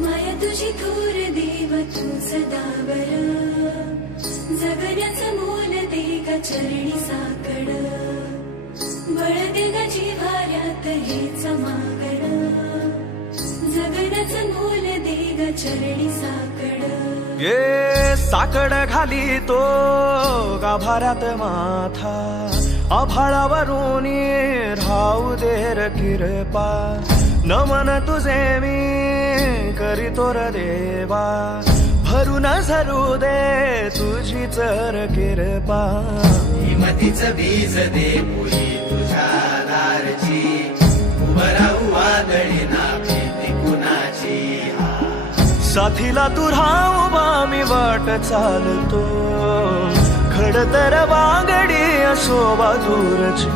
माया तुझी थोर देव तू सदा बर, जगण्याचं मोल दे ग चरणी साकड, बळ दे ग जिव्हाऱ्यात हेच मागण, जगण्याचं मोल दे ग चरणी साकड. ये साकड घाली तो गाभाऱ्यात माथा, आभाळावरून राहू देर किरपा, नमन तुझे मी करीतो र देवा, भरून झरू दे तुझी चर किरपा. हिमतीच बीज दे पोई तुझ्या दारची, उभं राहू वादळी ना भीती कुणाची. साथीला तू राहू मी वाट चालतो, खडतर वागडी असो दूरची.